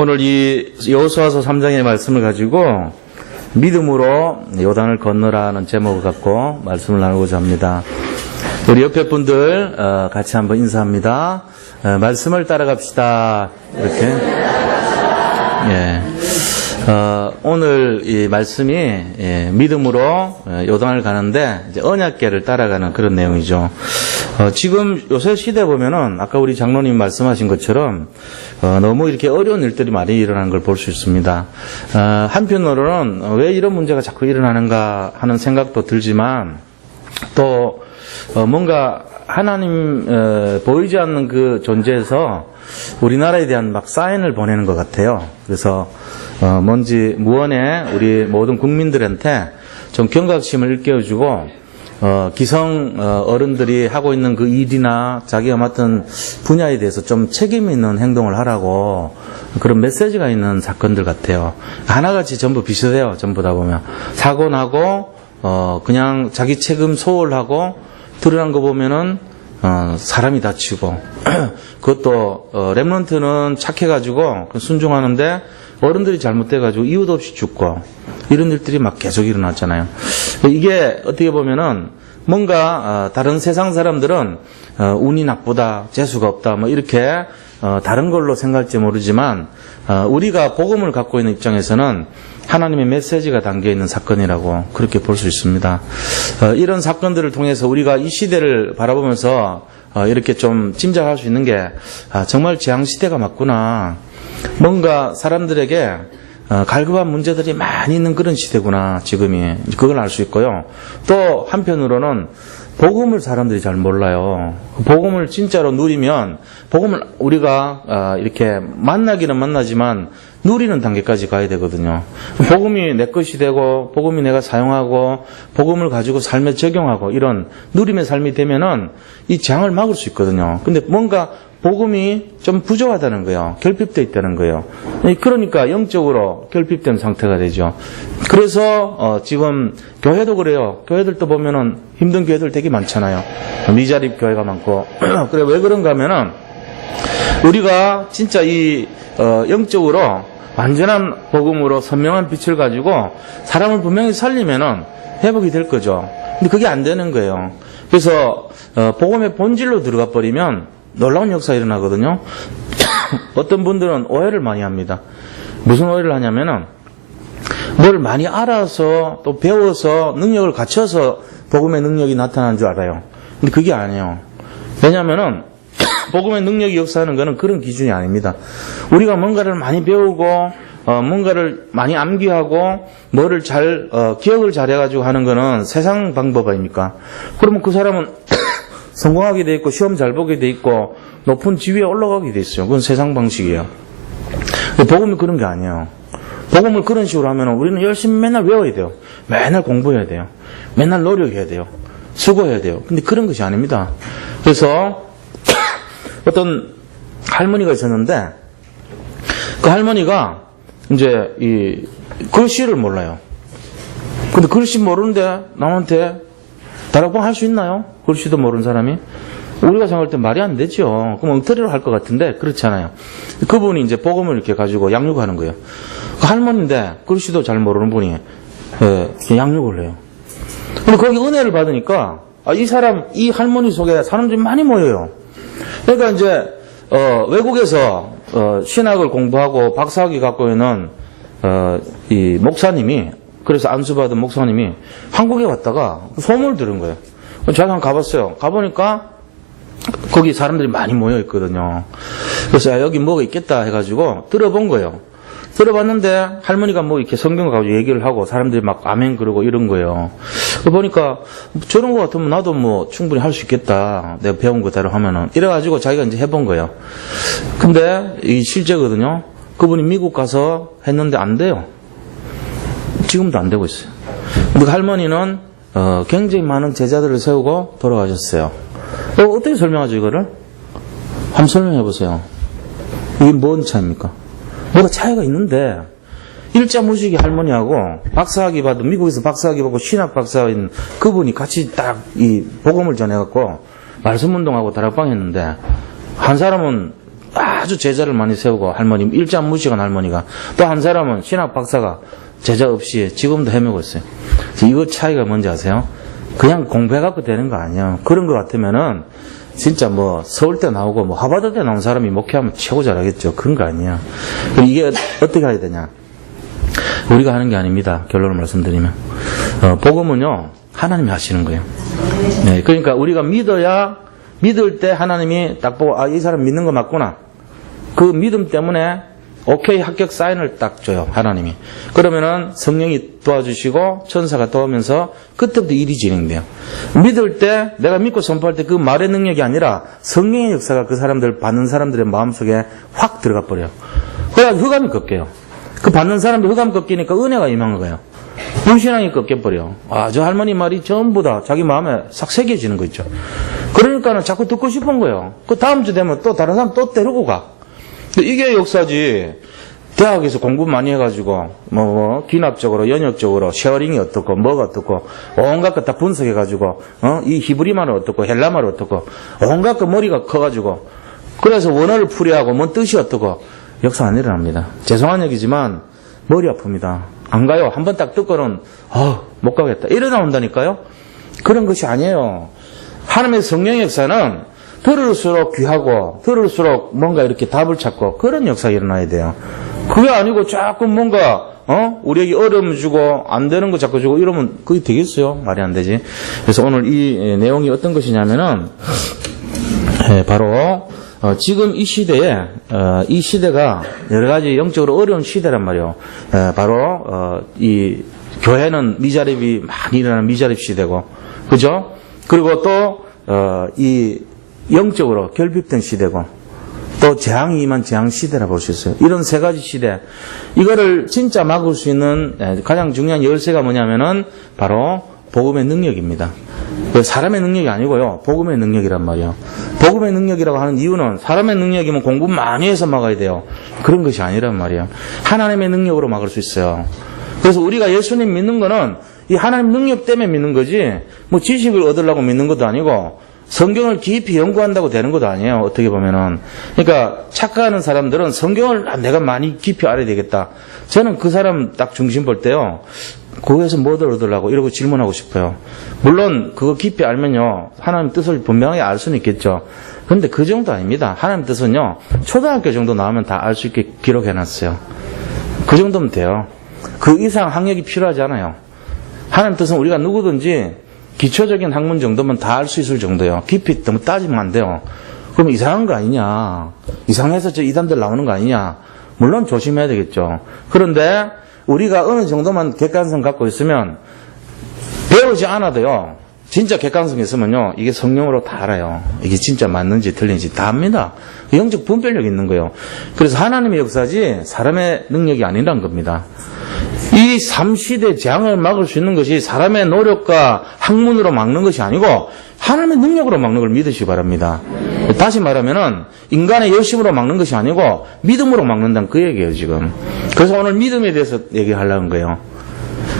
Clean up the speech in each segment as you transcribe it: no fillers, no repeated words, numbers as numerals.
오늘 이 여호수아서 3장의 말씀을 가지고 믿음으로 요단을 건너라는 제목을 갖고 말씀을 나누고자 합니다. 우리 옆에 분들 같이 한번 인사합니다. 말씀을 따라갑시다. 이렇게. 예. 오늘 이 말씀이 믿음으로 요단을 가는데 이제 언약궤를 따라가는 그런 내용이죠. 지금 요새 시대 보면은 아까 우리 장로님 말씀하신 것처럼 너무 이렇게 어려운 일들이 많이 일어나는 걸 볼 수 있습니다. 한편으로는 왜 이런 문제가 자꾸 일어나는가 하는 생각도 들지만 또 뭔가 하나님 보이지 않는 그 존재에서 우리나라에 대한 막 사인을 보내는 것 같아요. 그래서 뭔지 무언에 우리 모든 국민들한테 좀 경각심을 일깨워주고 기성 어른들이 하고 있는 그 일이나 자기가 맡은 분야에 대해서 좀 책임 있는 행동을 하라고 그런 메시지가 있는 사건들 같아요. 하나같이 전부 비슷해요. 전부 다 보면 사고 나고 그냥 자기 책임 소홀하고 드러난 거 보면은 사람이 다치고 그것도 렘넌트는 착해가지고 순종하는데 어른들이 잘못돼가지고 이유도 없이 죽고 이런 일들이 막 계속 일어났잖아요. 이게 어떻게 보면은 뭔가 다른 세상 사람들은 운이 나쁘다, 재수가 없다 뭐 이렇게 다른 걸로 생각할지 모르지만 우리가 복음을 갖고 있는 입장에서는 하나님의 메시지가 담겨있는 사건이라고 그렇게 볼 수 있습니다. 이런 사건들을 통해서 우리가 이 시대를 바라보면서 이렇게 좀 짐작할 수 있는 게 정말 재앙시대가 맞구나. 뭔가 사람들에게 갈급한 문제들이 많이 있는 그런 시대구나 지금이. 그걸 알 수 있고요. 또 한편으로는 복음을 사람들이 잘 몰라요. 복음을 진짜로 누리면 복음을 우리가 이렇게 만나기는 만나지만 누리는 단계까지 가야 되거든요. 복음이 내 것이 되고 복음이 내가 사용하고 복음을 가지고 삶에 적용하고 이런 누림의 삶이 되면은 이 재앙을 막을 수 있거든요. 근데 뭔가 복음이 좀 부족하다는 거예요. 결핍되어 있다는 거예요. 그러니까 영적으로 결핍된 상태가 되죠. 그래서 지금 교회도 그래요. 교회들도 보면은 힘든 교회들 되게 많잖아요. 미자립 교회가 많고. 그래 왜 그런가 하면은 우리가 진짜 이 영적으로 완전한 복음으로 선명한 빛을 가지고 사람을 분명히 살리면은 회복이 될 거죠. 근데 그게 안 되는 거예요. 그래서 복음의 본질로 들어가 버리면 놀라운 역사가 일어나거든요. 어떤 분들은 오해를 많이 합니다. 무슨 오해를 하냐면은 뭘 많이 알아서 또 배워서 능력을 갖춰서 복음의 능력이 나타나는 줄 알아요. 근데 그게 아니에요. 왜냐면은 복음의 능력이 역사하는 것은 그런 기준이 아닙니다. 우리가 뭔가를 많이 배우고 뭔가를 많이 암기하고 뭐를 잘 기억을 잘해가지고 하는 거는 세상 방법 아닙니까? 그러면 그 사람은 성공하게 돼 있고 시험 잘 보게 돼 있고 높은 지위에 올라가게 돼 있어요. 그건 세상 방식이에요. 복음이 그런 게 아니에요. 복음을 그런 식으로 하면 우리는 열심히 맨날 외워야 돼요. 맨날 공부해야 돼요. 맨날 노력해야 돼요. 수고해야 돼요. 근데 그런 것이 아닙니다. 그래서 어떤 할머니가 있었는데 그 할머니가 이제 이 글씨를 몰라요. 근데 글씨 모르는데 남한테 다락방 할 수 있나요? 글씨도 모르는 사람이? 우리가 생각할 때 말이 안 되죠. 그럼 엉터리로 할 것 같은데 그렇지 않아요. 그분이 이제 복음을 이렇게 가지고 양육하는 거예요. 그 할머니인데 글씨도 잘 모르는 분이 양육을 해요. 근데 거기 은혜를 받으니까 이 할머니 속에 사람들이 많이 모여요. 그러니까 이제 외국에서 신학을 공부하고 박사학위 갖고 있는 이 목사님이 그래서 안수받은 목사님이 한국에 왔다가 소문을 들은 거예요. 제가 한번 가봤어요. 가보니까 거기 사람들이 많이 모여 있거든요. 그래서 여기 뭐가 있겠다 해가지고 들어본 거예요. 들어봤는데 할머니가 뭐 이렇게 성경을 가지고 얘기를 하고 사람들이 막 아멘 그러고 이런 거예요. 보니까 저런 거 같으면 나도 뭐 충분히 할 수 있겠다. 내가 배운 거대로 하면은. 이래가지고 자기가 이제 해본 거예요. 근데 이 실제거든요. 그분이 미국 가서 했는데 안 돼요. 지금도 안 되고 있어요. 근데 그 할머니는 굉장히 많은 제자들을 세우고 돌아가셨어요. 어떻게 설명하죠 이거를? 한번 설명해 보세요. 이게 뭔 차이입니까? 뭐가 차이가 있는데 일자무식이 할머니하고 박사학위 받은 미국에서 박사학위 받고 신학 박사인 그분이 같이 딱 이 복음을 전해갖고 말씀운동하고 다락방 했는데 한 사람은 아주 제자를 많이 세우고 할머니, 일장무식한 할머니가 또 한 사람은 신학 박사가 제자 없이 지금도 헤매고 있어요. 이거 차이가 뭔지 아세요? 그냥 공부해갖고 되는 거 아니야. 그런 거 같으면은 진짜 뭐 서울대 나오고 뭐 하버드대 나온 사람이 목회하면 최고 잘하겠죠. 그런 거 아니야. 그럼 이게 어떻게 해야 되냐? 우리가 하는 게 아닙니다. 결론을 말씀드리면 복음은요 하나님이 하시는 거예요. 네, 그러니까 우리가 믿을 때 하나님이 딱 보고 이 사람 믿는 거 맞구나. 그 믿음 때문에 오케이 합격 사인을 딱 줘요. 하나님이. 그러면은 성령이 도와주시고 천사가 도우면서 그때부터 일이 진행돼요. 믿을 때 내가 믿고 선포할 때 그 말의 능력이 아니라 성령의 역사가 그 사람들 받는 사람들의 마음속에 확 들어가 버려요. 그래야 흑암이 꺾여요. 그 받는 사람들 흑암 꺾이니까 은혜가 임한 거예요. 불신앙이 꺾여버려. 저 할머니 말이 전부 다 자기 마음에 싹 새겨지는 거 있죠. 그러니까는 자꾸 듣고 싶은 거예요. 그 다음 주 되면 또 다른 사람 또 데리고 가. 이게 역사지. 대학에서 공부 많이 해가지고 기납적으로 연역적으로 쉐어링이 어떻고 뭐가 어떻고 온갖 것 다 분석해가지고 이 히브리말은 어떻고 헬라말은 어떻고 온갖 것 머리가 커가지고 그래서 원어를 풀이하고 뭔 뜻이 어떻고 역사 안 일어납니다. 죄송한 얘기지만 머리 아픕니다. 안 가요. 한번 딱 듣고는 못 가겠다. 일어나온다니까요. 그런 것이 아니에요. 하나님의 성령의 역사는 들을수록 귀하고 들을수록 뭔가 이렇게 답을 찾고 그런 역사가 일어나야 돼요. 그게 아니고 자꾸 뭔가 우리에게 어려움 주고 안 되는 거 자꾸 주고 이러면 그게 되겠어요? 말이 안 되지. 그래서 오늘 이 내용이 어떤 것이냐면은 바로 지금 이 시대에 이 시대가 여러 가지 영적으로 어려운 시대란 말이에요. 바로 이 교회는 미자립이 많이 일어나는 미자립 시대고, 그죠? 그리고 또 이 영적으로 결핍된 시대고, 또 재앙이 임한 재앙 시대라 볼 수 있어요. 이런 세 가지 시대, 이거를 진짜 막을 수 있는 가장 중요한 열쇠가 뭐냐면은 바로 복음의 능력입니다. 사람의 능력이 아니고요, 복음의 능력이란 말이에요. 복음의 능력이라고 하는 이유는 사람의 능력이면 공부 많이 해서 막아야 돼요. 그런 것이 아니란 말이에요. 하나님의 능력으로 막을 수 있어요. 그래서 우리가 예수님 믿는 거는 이 하나님 능력 때문에 믿는 거지, 뭐 지식을 얻으려고 믿는 것도 아니고 성경을 깊이 연구한다고 되는 것도 아니에요. 어떻게 보면은. 그러니까 착각하는 사람들은 성경을 내가 많이 깊이 알아야 되겠다. 저는 그 사람 딱 중심 볼 때요, 거기에서 뭐를 얻으려고 이러고 질문하고 싶어요. 물론 그거 깊이 알면요 하나님 뜻을 분명하게 알 수는 있겠죠. 그런데 그 정도 아닙니다. 하나님 뜻은요 초등학교 정도 나오면 다 알 수 있게 기록해놨어요. 그 정도면 돼요. 그 이상 학력이 필요하지 않아요. 하나님 뜻은 우리가 누구든지 기초적인 학문 정도면 다 알 수 있을 정도예요. 깊이 너무 따지면 안 돼요. 그럼 이상한 거 아니냐, 이상해서 저 이단들 나오는 거 아니냐, 물론 조심해야 되겠죠. 그런데 우리가 어느 정도만 객관성 갖고 있으면 배우지 않아도요, 진짜 객관성이 있으면요 이게 성령으로 다 알아요. 이게 진짜 맞는지 틀린지 다 압니다. 영적 분별력이 있는 거예요. 그래서 하나님의 역사지 사람의 능력이 아니란 겁니다. 이 3시대 재앙을 막을 수 있는 것이 사람의 노력과 학문으로 막는 것이 아니고 하나님의 능력으로 막는 걸 믿으시기 바랍니다. 다시 말하면은 인간의 열심으로 막는 것이 아니고 믿음으로 막는다는 그 얘기예요 지금. 그래서 오늘 믿음에 대해서 얘기하려는 거예요.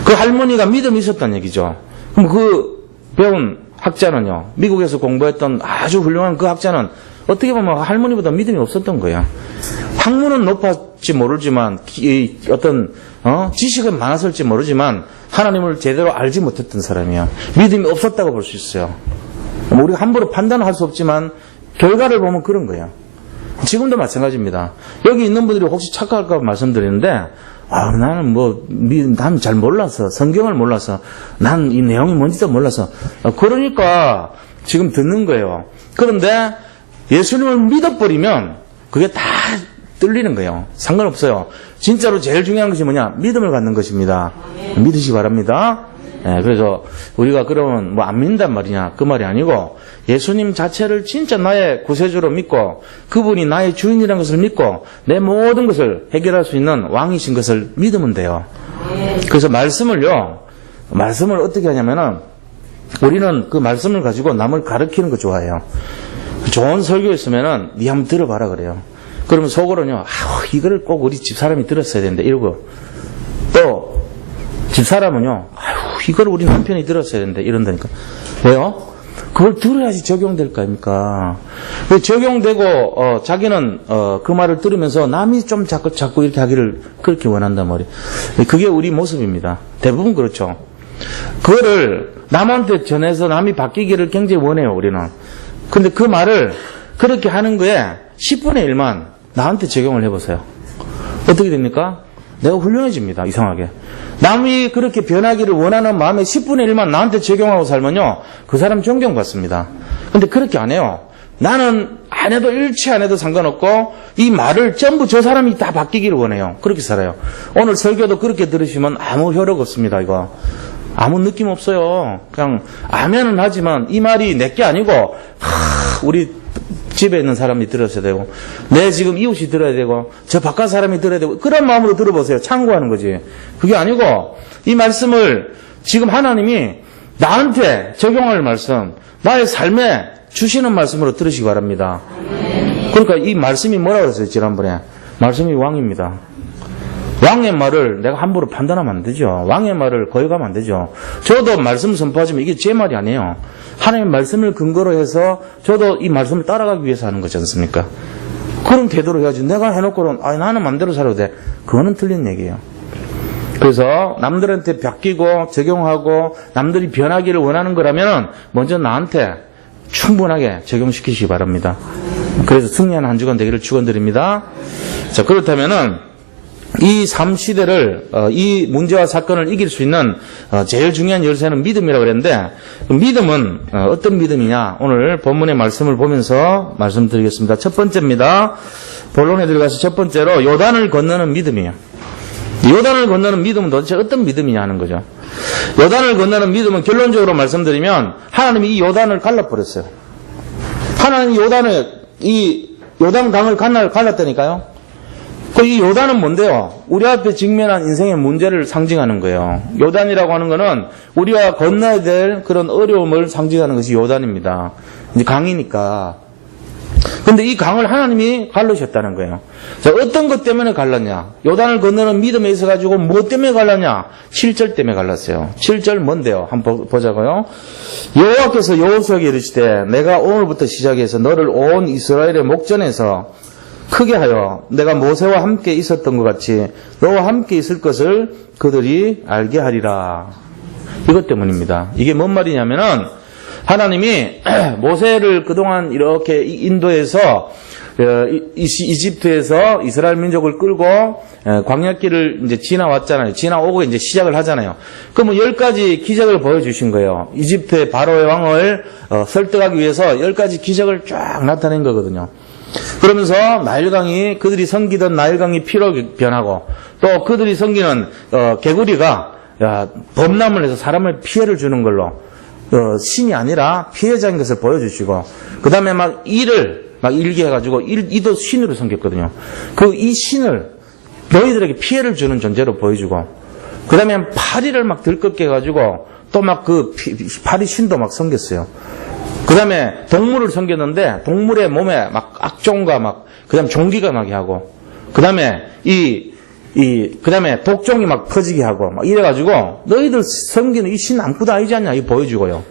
그 할머니가 믿음이 있었다는 얘기죠. 그럼 그 배운 학자는요, 미국에서 공부했던 아주 훌륭한 그 학자는 어떻게 보면 할머니보다 믿음이 없었던 거예요. 학문은 높았지 모르지만 어떤 지식은 많았을지 모르지만 하나님을 제대로 알지 못했던 사람이에요. 믿음이 없었다고 볼 수 있어요. 우리가 함부로 판단할 수 없지만 결과를 보면 그런 거예요. 지금도 마찬가지입니다. 여기 있는 분들이 혹시 착각할까 말씀드리는데, 난 잘 몰라서, 성경을 몰라서, 난 이 내용이 뭔지도 몰라서, 그러니까 지금 듣는 거예요. 그런데 예수님을 믿어버리면 그게 다 뚫리는 거예요. 상관없어요. 진짜로 제일 중요한 것이 뭐냐? 믿음을 갖는 것입니다. 믿으시기 바랍니다. 그래서 우리가 그러면 뭐 안 믿는단 말이냐? 그 말이 아니고 예수님 자체를 진짜 나의 구세주로 믿고 그분이 나의 주인이라는 것을 믿고 내 모든 것을 해결할 수 있는 왕이신 것을 믿으면 돼요. 그래서 말씀을 어떻게 하냐면은 우리는 그 말씀을 가지고 남을 가르치는 거 좋아해요. 좋은 설교 있으면은 니 한번 들어봐라 그래요. 그러면 속으로는요, 이거를 꼭 우리 집사람이 들었어야 되는데 이러고, 또 집사람은요, 이걸 우리 남편이 들었어야 되는데 이런다니까. 왜요? 그걸 들어야지 적용될 거 아닙니까? 적용되고, 자기는, 그 말을 들으면서 남이 좀 자꾸 이렇게 하기를 그렇게 원한단 말이에요. 그게 우리 모습입니다. 대부분 그렇죠. 그거를 남한테 전해서 남이 바뀌기를 굉장히 원해요, 우리는. 근데 그 말을 그렇게 하는 거에 10분의 1만 나한테 적용을 해보세요. 어떻게 됩니까? 내가 훌륭해집니다, 이상하게. 남이 그렇게 변하기를 원하는 마음에 10분의 1만 나한테 적용하고 살면요, 그 사람 존경받습니다. 근데 그렇게 안 해요. 나는 안 해도 일치 안 해도 상관없고 이 말을 전부 저 사람이 다 바뀌기를 원해요. 그렇게 살아요. 오늘 설교도 그렇게 들으시면 아무 효력 없습니다, 이거. 아무 느낌 없어요. 그냥 아멘은 하지만 이 말이 내게 아니고 우리 집에 있는 사람이 들었어야 되고 내 지금 이웃이 들어야 되고 저 바깥 사람이 들어야 되고 그런 마음으로 들어보세요. 참고하는 거지. 그게 아니고 이 말씀을 지금 하나님이 나한테 적용할 말씀, 나의 삶에 주시는 말씀으로 들으시기 바랍니다. 그러니까 이 말씀이 뭐라고 그랬어요, 지난번에? 말씀이 왕입니다. 왕의 말을 내가 함부로 판단하면 안 되죠. 왕의 말을 거역하면 안 되죠. 저도 말씀 선포하지만 이게 제 말이 아니에요. 하나님의 말씀을 근거로 해서 저도 이 말씀을 따라가기 위해서 하는 거지 않습니까? 그런 태도로 해야지. 내가 해놓고는 나는 마음대로 살아도 돼. 그거는 틀린 얘기예요. 그래서 남들한테 바뀌고 적용하고 남들이 변하기를 원하는 거라면 먼저 나한테 충분하게 적용시키시기 바랍니다. 그래서 승리하는 한 주간 되기를 축원드립니다. 자, 그렇다면은 이 삶 시대를 이 문제와 사건을 이길 수 있는 제일 중요한 열쇠는 믿음이라고 그랬는데 믿음은 어떤 믿음이냐? 오늘 본문의 말씀을 보면서 말씀드리겠습니다. 첫 번째입니다. 본론에 들어가서 첫 번째로 요단을 건너는 믿음이에요. 요단을 건너는 믿음은 도대체 어떤 믿음이냐 하는 거죠. 요단을 건너는 믿음은 결론적으로 말씀드리면 하나님이 이 요단을 갈라버렸어요. 하나님이 이 요단강을 갈랐다니까요. 이 요단은 뭔데요? 우리 앞에 직면한 인생의 문제를 상징하는 거예요. 요단이라고 하는 거는 우리가 건너야 될 그런 어려움을 상징하는 것이 요단입니다. 이제 강이니까. 근데 이 강을 하나님이 갈르셨다는 거예요. 자, 어떤 것 때문에 갈랐냐? 요단을 건너는 믿음에 있어가지고 무엇 때문에 갈랐냐? 7절 때문에 갈랐어요. 7절 뭔데요? 한번 보자고요. 여호와께서 여호수아에게 이르시되 내가 오늘부터 시작해서 너를 온 이스라엘의 목전에서 크게 하여 내가 모세와 함께 있었던 것 같이 너와 함께 있을 것을 그들이 알게 하리라. 이것 때문입니다. 이게 뭔 말이냐면은 하나님이 모세를 그동안 이렇게 인도해서 이집트에서 이스라엘 민족을 끌고 광야길을 이제 지나왔잖아요. 지나오고 이제 시작을 하잖아요. 그러면 10가지 기적을 보여주신 거예요. 이집트의 바로의 왕을 설득하기 위해서 10가지 기적을 쫙 나타낸 거거든요. 그러면서 나일강이 그들이 섬기던 나일강이 피로 변하고 또 그들이 섬기는 개구리가 범람을 해서 사람을 피해를 주는 걸로 신이 아니라 피해자인 것을 보여주시고 그 다음에 막 이를 막 일게 해가지고 이도 신으로 섬겼거든요. 이 신을 너희들에게 피해를 주는 존재로 보여주고 그 다음에 파리를 막 들껍게 해가지고 또 막 그 파리 신도 막 섬겼어요. 그 다음에 동물을 섬겼는데 동물의 몸에 막 악종과 막 그 다음에 종기가 나게 하고 그 다음에 그 다음에 독종이 막 퍼지게 하고 막 이래가지고 너희들 섬기는 이 신 아무것도 아니지 않냐 이 보여주고요.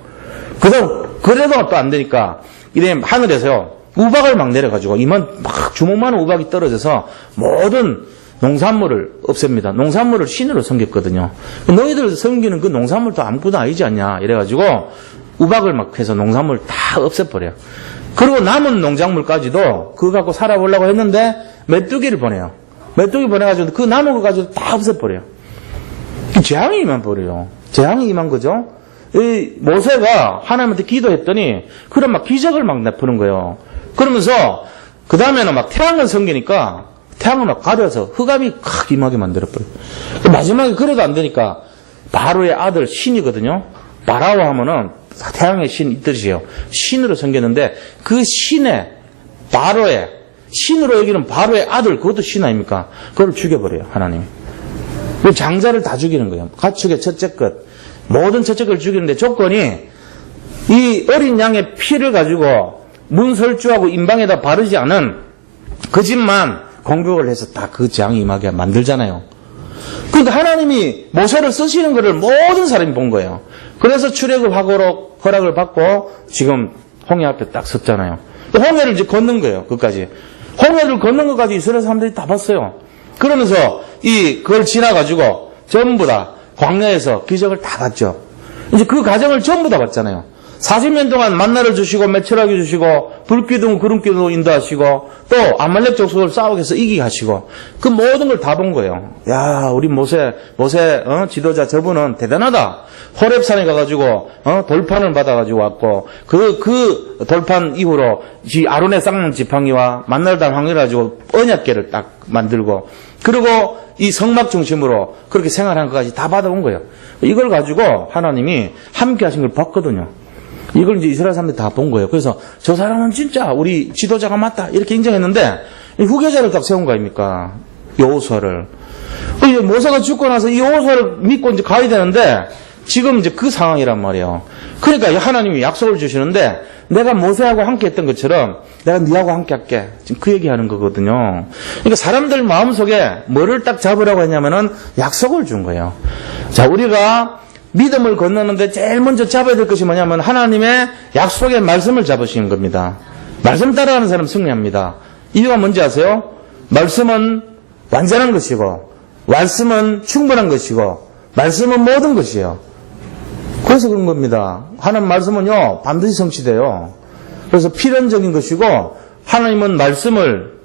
그래도 또 안 되니까 이래 하늘에서요 우박을 막 내려가지고 막 주먹만한 우박이 떨어져서 모든 농산물을 없앱니다. 농산물을 신으로 섬겼거든요. 너희들 섬기는 그 농산물도 아무것도 아니지 않냐 이래가지고 우박을 막 해서 농산물 다 없애버려요. 그리고 남은 농작물까지도 그거 갖고 살아보려고 했는데 메뚜기를 보내요. 메뚜기 보내가지고 그 남은 거 가지고 다 없애버려요. 재앙이 임한 버려요. 재앙이 임한 거죠. 이 모세가 하나님한테 기도했더니 그런 막 기적을 막 내푸는 거예요. 그러면서 그 다음에는 막 태양을 섬기니까 태양을 막 가려서 흑암이 확 임하게 만들어버려요. 마지막에 그래도 안 되니까 바로의 아들 신이거든요. 바라오 하면은 태양의 신 이 뜻이에요. 신으로 섬겼는데 그 신의 바로의 신으로 여기는 바로의 아들 그것도 신 아닙니까? 그걸 죽여버려요. 하나님이. 장자를 다 죽이는 거예요. 가축의 첫째 것 모든 첫째 것을 죽이는데 조건이 이 어린 양의 피를 가지고 문설주하고 임방에다 바르지 않은 그 집만 공격을 해서 다 그 재앙이 임하게 만들잖아요. 그러니까 하나님이 모세를 쓰시는 것을 모든 사람이 본 거예요. 그래서 출애굽하도록 허락을 받고 지금 홍해 앞에 딱 섰잖아요. 홍해를 이제 걷는 거예요. 그까지. 홍해를 걷는 것까지 이스라엘 사람들이 다 봤어요. 그러면서 그걸 지나가지고 전부 다 광야에서 기적을 다 봤죠. 이제 그 과정을 전부 다 봤잖아요. 40년 동안 만나를 주시고 메추라기 주시고 불기둥 구름기둥 인도하시고 또 아말렉 족속을 싸우게 해서 이기게 하시고 그 모든 걸 다 본 거예요. 야, 우리 모세 지도자 저분은 대단하다. 호렙산에 가가지고 돌판을 받아가지고 왔고 그 돌판 이후로 아론의 쌍난 지팡이와 만나를 단 황리를 가지고 언약궤를 딱 만들고 그리고 이 성막 중심으로 그렇게 생활한 것까지 다 받아온 거예요. 이걸 가지고 하나님이 함께 하신 걸 봤거든요. 이걸 이제 이스라엘 사람들이 다 본 거예요. 그래서 저 사람은 진짜 우리 지도자가 맞다 이렇게 인정했는데 후계자를 딱 세운 거 아닙니까? 여호수아를. 이제 모세가 죽고 나서 이 여호수아를 믿고 이제 가야 되는데 지금 이제 그 상황이란 말이에요. 그러니까 하나님이 약속을 주시는데 내가 모세하고 함께 했던 것처럼 내가 네하고 함께 할게. 지금 그 얘기하는 거거든요. 그러니까 사람들 마음속에 뭐를 딱 잡으라고 했냐면은 약속을 준 거예요. 자, 우리가 믿음을 건너는데 제일 먼저 잡아야 될 것이 뭐냐면 하나님의 약속의 말씀을 잡으시는 겁니다. 말씀 따라가는 사람 승리합니다. 이유가 뭔지 아세요? 말씀은 완전한 것이고 말씀은 충분한 것이고 말씀은 모든 것이에요. 그래서 그런 겁니다. 하나님 말씀은요 반드시 성취돼요. 그래서 필연적인 것이고 하나님은 말씀을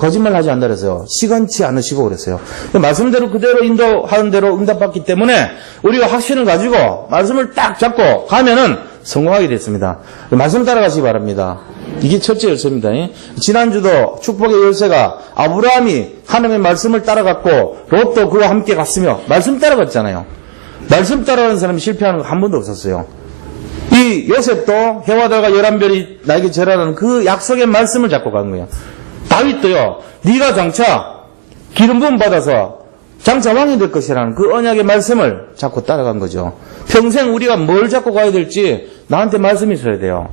거짓말하지 않는다 그랬어요. 시간치 않으시고 그랬어요. 말씀대로 그대로 인도하는 대로 응답받기 때문에 우리가 확신을 가지고 말씀을 딱 잡고 가면은 성공하게 됐습니다. 말씀 따라가시기 바랍니다. 이게 첫째 열쇠입니다. 지난주도 축복의 열쇠가 아브라함이 하나님의 말씀을 따라갔고 롯도 그와 함께 갔으며 말씀 따라갔잖아요. 말씀 따라가는 사람이 실패하는 거 한 번도 없었어요. 이 요셉도 해와 달과 11별이 나에게 절하는 그 약속의 말씀을 잡고 간 거예요. 다윗도요, 네가 장차 기름 부음 받아서 장차 왕이 될 것이라는 그 언약의 말씀을 잡고 따라간 거죠. 평생 우리가 뭘 잡고 가야 될지 나한테 말씀이 있어야 돼요.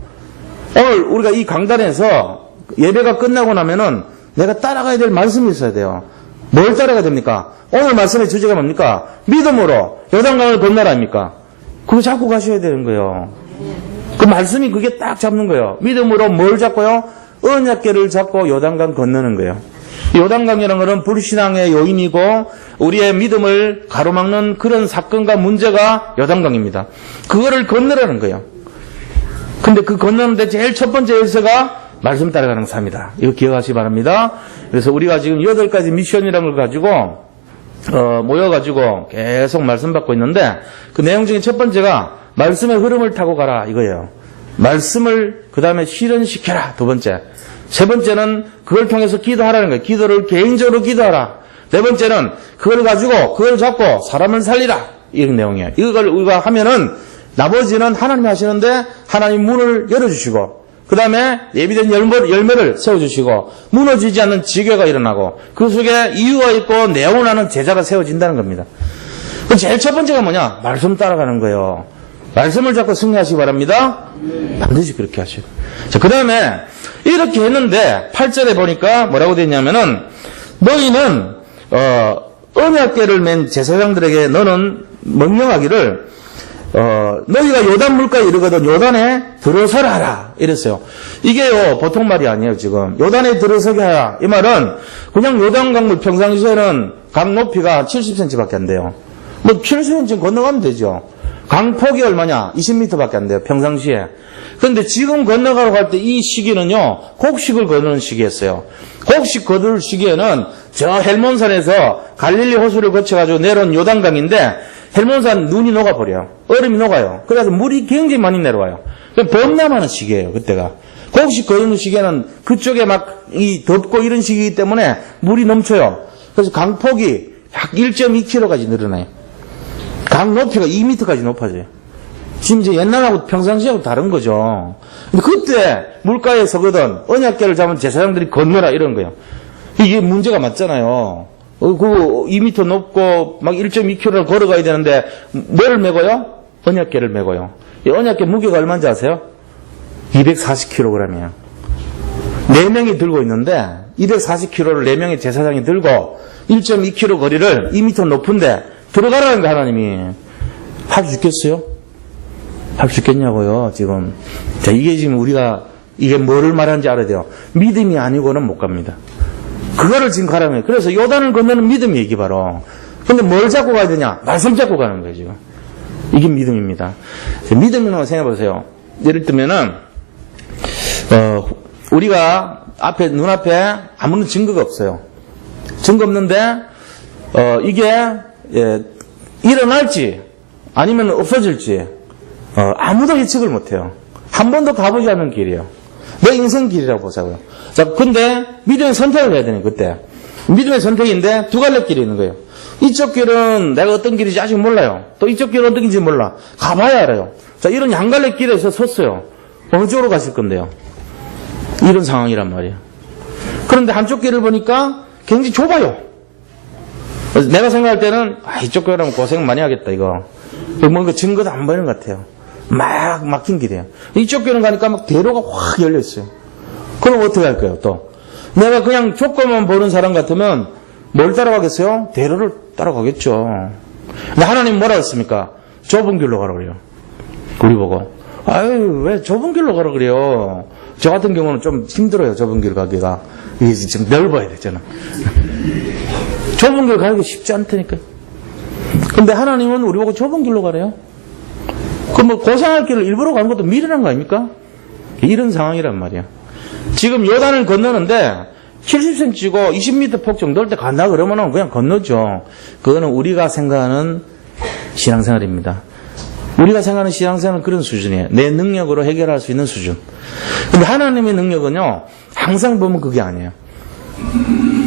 오늘 우리가 이 강단에서 예배가 끝나고 나면은 내가 따라가야 될 말씀이 있어야 돼요. 뭘 따라가야 됩니까? 오늘 말씀의 주제가 뭡니까? 믿음으로 요단강을 건너라 아닙니까? 그거 잡고 가셔야 되는 거예요. 그 말씀이 그게 딱 잡는 거예요. 믿음으로 뭘 잡고요? 언약궤를 잡고 요단강 건너는 거예요. 요단강이라는 것은 불신앙의 요인이고 우리의 믿음을 가로막는 그런 사건과 문제가 요단강입니다. 그거를 건너라는 거예요. 근데 그 건너는데 제일 첫 번째 열쇠가 말씀 따라가는 삶이다. 이거 기억하시기 바랍니다. 그래서 우리가 지금 8가지 미션이라는 걸 가지고 모여가지고 계속 말씀 받고 있는데 그 내용 중에 첫 번째가 말씀의 흐름을 타고 가라 이거예요. 말씀을 그 다음에 실현시켜라 두 번째. 세 번째는 그걸 통해서 기도하라는 거예요. 기도를 개인적으로 기도하라. 네 번째는 그걸 가지고 그걸 잡고 사람을 살리라 이런 내용이에요. 이걸 우리가 하면은 나머지는 하나님이 하시는데 하나님 문을 열어주시고 그 다음에 예비된 열매를 세워주시고 무너지지 않는 지교가 일어나고 그 속에 이유가 있고 내원하는 제자가 세워진다는 겁니다. 제일 첫 번째가 뭐냐? 말씀 따라가는 거예요. 말씀을 잡고 승리하시기 바랍니다. 반드시 그렇게 하시고. 자, 그 다음에 이렇게 했는데 8절에 보니까 뭐라고 되냐면은 너희는 언약궤를 맨 제사장들에게 너는 명령하기를 너희가 요단 물가에 이르거든 요단에 들어서라 하라 이랬어요. 이게요 보통 말이 아니에요. 지금 요단에 들어서게 하라 이 말은 그냥 요단 강물 평상시에는 강 높이가 70cm밖에 안 돼요. 뭐 70cm 건너가면 되죠. 강폭이 얼마냐? 20m밖에 안 돼요. 평상시에. 그런데 지금 건너가려고 할 때 이 시기는요 곡식을 거두는 시기였어요. 곡식 거둘 시기에는 저 헬몬산에서 갈릴리 호수를 거쳐가지고 내려온 요단강인데 헬몬산 눈이 녹아버려요. 얼음이 녹아요. 그래서 물이 굉장히 많이 내려와요. 범람하는 시기예요. 그때가. 곡식 거두는 시기에는 그쪽에 막 이 덥고 이런 시기이기 때문에 물이 넘쳐요. 그래서 강폭이 약 1.2km까지 늘어나요. 강 높이가 2m까지 높아져요. 지금 이제 옛날하고 평상시하고 다른 거죠. 근데 그때 물가에 서거든 언약궤를 잡은 제사장들이 건너라 이런 거예요. 이게 문제가 맞잖아요. 그 2m 높고 막 1.2km를 걸어가야 되는데 뭐를 메고요? 언약궤를 메고요. 이 언약궤 무게가 얼마인지 아세요? 240kg이에요. 4명이 들고 있는데 240kg를 4명의 제사장이 들고 1.2km 거리를 2m 높은데 들어가라는 거 하나님이 하루 죽겠어요? 할 수 있겠냐고요, 지금. 자, 이게 지금 우리가, 이게 뭐를 말하는지 알아야 돼요. 믿음이 아니고는 못 갑니다. 그거를 지금 가라는 거예요. 그래서 요단을 건너는 믿음이 이게 바로. 근데 뭘 잡고 가야 되냐? 말씀 잡고 가는 거예요, 지금. 이게 믿음입니다. 믿음이라고 생각해 보세요. 예를 들면은, 우리가 눈앞에 아무런 증거가 없어요. 증거 없는데, 이게, 일어날지, 아니면 없어질지, 아무도 예측을 못해요. 한 번도 가보지 않은 길이에요. 내 인생 길이라고 보자고요. 자, 근데 믿음의 선택을 해야 되는 그때. 믿음의 선택인데 두 갈래 길이 있는 거예요. 이쪽 길은 내가 어떤 길인지 아직 몰라요. 또 이쪽 길은 어떤 길인지 몰라. 가봐야 알아요. 자, 이런 양갈래 길에서 섰어요. 어느 쪽으로 가실 건데요? 이런 상황이란 말이에요. 그런데 한쪽 길을 보니까 굉장히 좁아요. 그래서 내가 생각할 때는, 이쪽 길하면 고생 많이 하겠다, 이거. 뭔가 증거도 안 보이는 것 같아요. 막 막힌 길이에요. 이쪽 길은 가니까 막 대로가 확 열려있어요. 그럼 어떻게 할 거예요, 또? 내가 그냥 조건만 보는 사람 같으면 뭘 따라가겠어요? 대로를 따라가겠죠. 근데 하나님 뭐라고 했습니까? 좁은 길로 가라 그래요. 우리 보고. 왜 좁은 길로 가라 그래요? 저 같은 경우는 좀 힘들어요, 좁은 길 가기가. 이게 지금 넓어야 되잖아. 좁은 길 가기가 쉽지 않다니까요. 근데 하나님은 우리 보고 좁은 길로 가래요. 그럼 뭐 고생할 길을 일부러 가는 것도 미련한 거 아닙니까? 이런 상황이란 말이야. 지금 요단을 건너는데 70cm고 20m 폭 정도일 때 간다 그러면은 그냥 건너죠. 그거는 우리가 생각하는 신앙생활입니다. 우리가 생각하는 신앙생활은 그런 수준이에요. 내 능력으로 해결할 수 있는 수준. 근데 하나님의 능력은요, 항상 보면 그게 아니에요.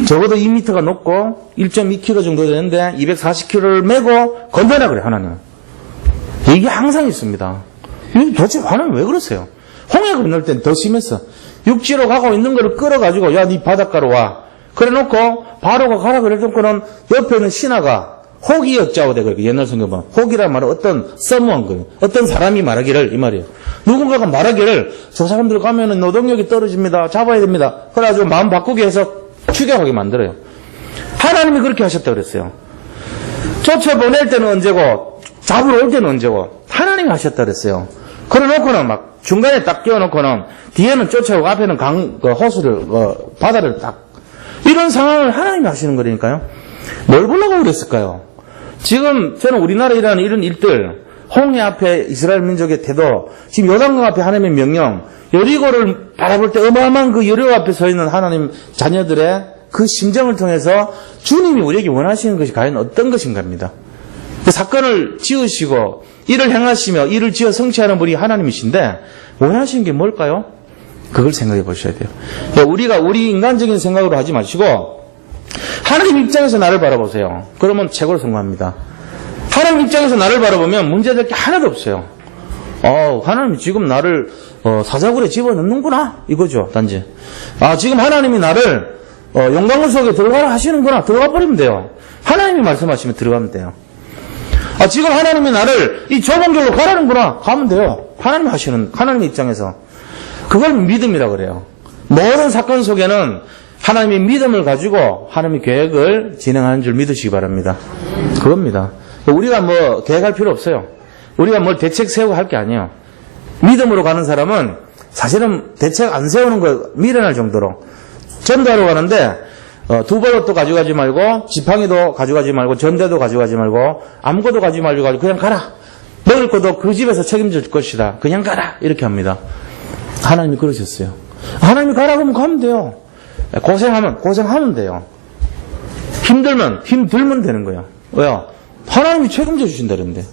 적어도 2m가 높고 1.2km 정도 되는데 240km를 메고 건너라 그래요, 하나님은. 이게 항상 있습니다. 도대체 하나님 왜 그러세요? 홍해 건널 땐 더 심했어. 육지로 가고 있는 거를 끌어가지고, 야, 니 바닷가로 와. 그래 놓고, 바로가 가라 그래놓고는 옆에는 신하가 혹이 역자오 돼. 옛날 성경 보면. 혹이란 말은 어떤 서무한 거예요. 어떤 사람이 말하기를, 이 말이에요. 누군가가 말하기를, 저 사람들 가면은 노동력이 떨어집니다. 잡아야 됩니다. 그래가지고 마음 바꾸게 해서 추격하게 만들어요. 하나님이 그렇게 하셨다 그랬어요. 쫓아보낼 때는 언제고, 잡으러 올 때는 언제고, 하나님이 하셨다 그랬어요. 그래 놓고는 막, 중간에 딱 끼워놓고는, 뒤에는 쫓아오고, 앞에는 호수를, 바다를 딱, 이런 상황을 하나님이 하시는 거라니까요. 뭘 보려고 그랬을까요? 지금 저는 우리나라에 일어나는 이런 일들, 홍해 앞에 이스라엘 민족의 태도, 지금 요단강 앞에 하나님의 명령, 여리고를 바라볼 때 어마어마한 그 여리고 앞에 서 있는 하나님 자녀들의 그 심정을 통해서 주님이 우리에게 원하시는 것이 과연 어떤 것인가입니다. 그 사건을 지으시고 일을 행하시며 일을 지어 성취하는 분이 하나님이신데 원하시는 게 뭘까요? 그걸 생각해 보셔야 돼요. 우리가 우리 인간적인 생각으로 하지 마시고 하나님 입장에서 나를 바라보세요. 그러면 최고로 성공합니다. 하나님 입장에서 나를 바라보면 문제될 게 하나도 없어요. 하나님이 지금 나를 사자굴에 집어넣는구나 이거죠, 단지. 지금 하나님이 나를 용광로 속에 들어가라 하시는구나. 들어가 버리면 돼요. 하나님이 말씀하시면 들어가면 돼요. 지금 하나님이 나를 이 좁은 길로 가라는구나. 가면 돼요. 하나님이 하시는, 하나님의 입장에서. 그걸 믿음이라고 그래요. 모든 사건 속에는 하나님의 믿음을 가지고 하나님의 계획을 진행하는 줄 믿으시기 바랍니다. 그겁니다. 우리가 뭐 계획할 필요 없어요. 우리가 뭘 대책 세우고 할 게 아니에요. 믿음으로 가는 사람은 사실은 대책 안 세우는 거 미련할 정도로 전도하러 가는데 두벌옷도 가져가지 말고 지팡이도 가져가지 말고 전대도 가져가지 말고 아무것도 가지고 말고 그냥 가라. 먹을 것도 그 집에서 책임질 것이다. 그냥 가라. 이렇게 합니다. 하나님이 그러셨어요. 하나님이 가라 그러면 가면 돼요. 고생하면 돼요. 힘들면 되는 거예요. 왜요? 하나님이 책임져 주신다는데.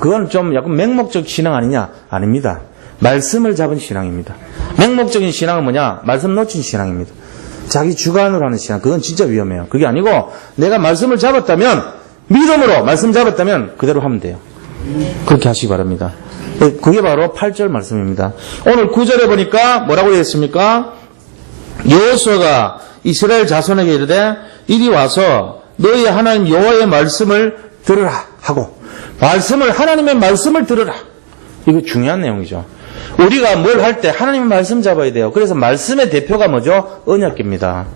그건 좀 약간 맹목적 신앙 아니냐? 아닙니다. 말씀을 잡은 신앙입니다. 맹목적인 신앙은 뭐냐? 말씀 놓친 신앙입니다. 자기 주관으로 하는 신앙. 그건 진짜 위험해요. 그게 아니고 내가 말씀을 잡았다면 믿음으로 말씀 잡았다면 그대로 하면 돼요. 그렇게 하시기 바랍니다. 그게 바로 8절 말씀입니다. 오늘 9절에 보니까 뭐라고 되어 있습니까? 여호수아가 이스라엘 자손에게 이르되 이리 와서 너희 하나님 여호와의 말씀을 들으라 하고 하나님의 말씀을 들으라. 이거 중요한 내용이죠. 우리가 뭘 할 때 하나님의 말씀 잡아야 돼요. 그래서 말씀의 대표가 뭐죠? 언약궤입니다.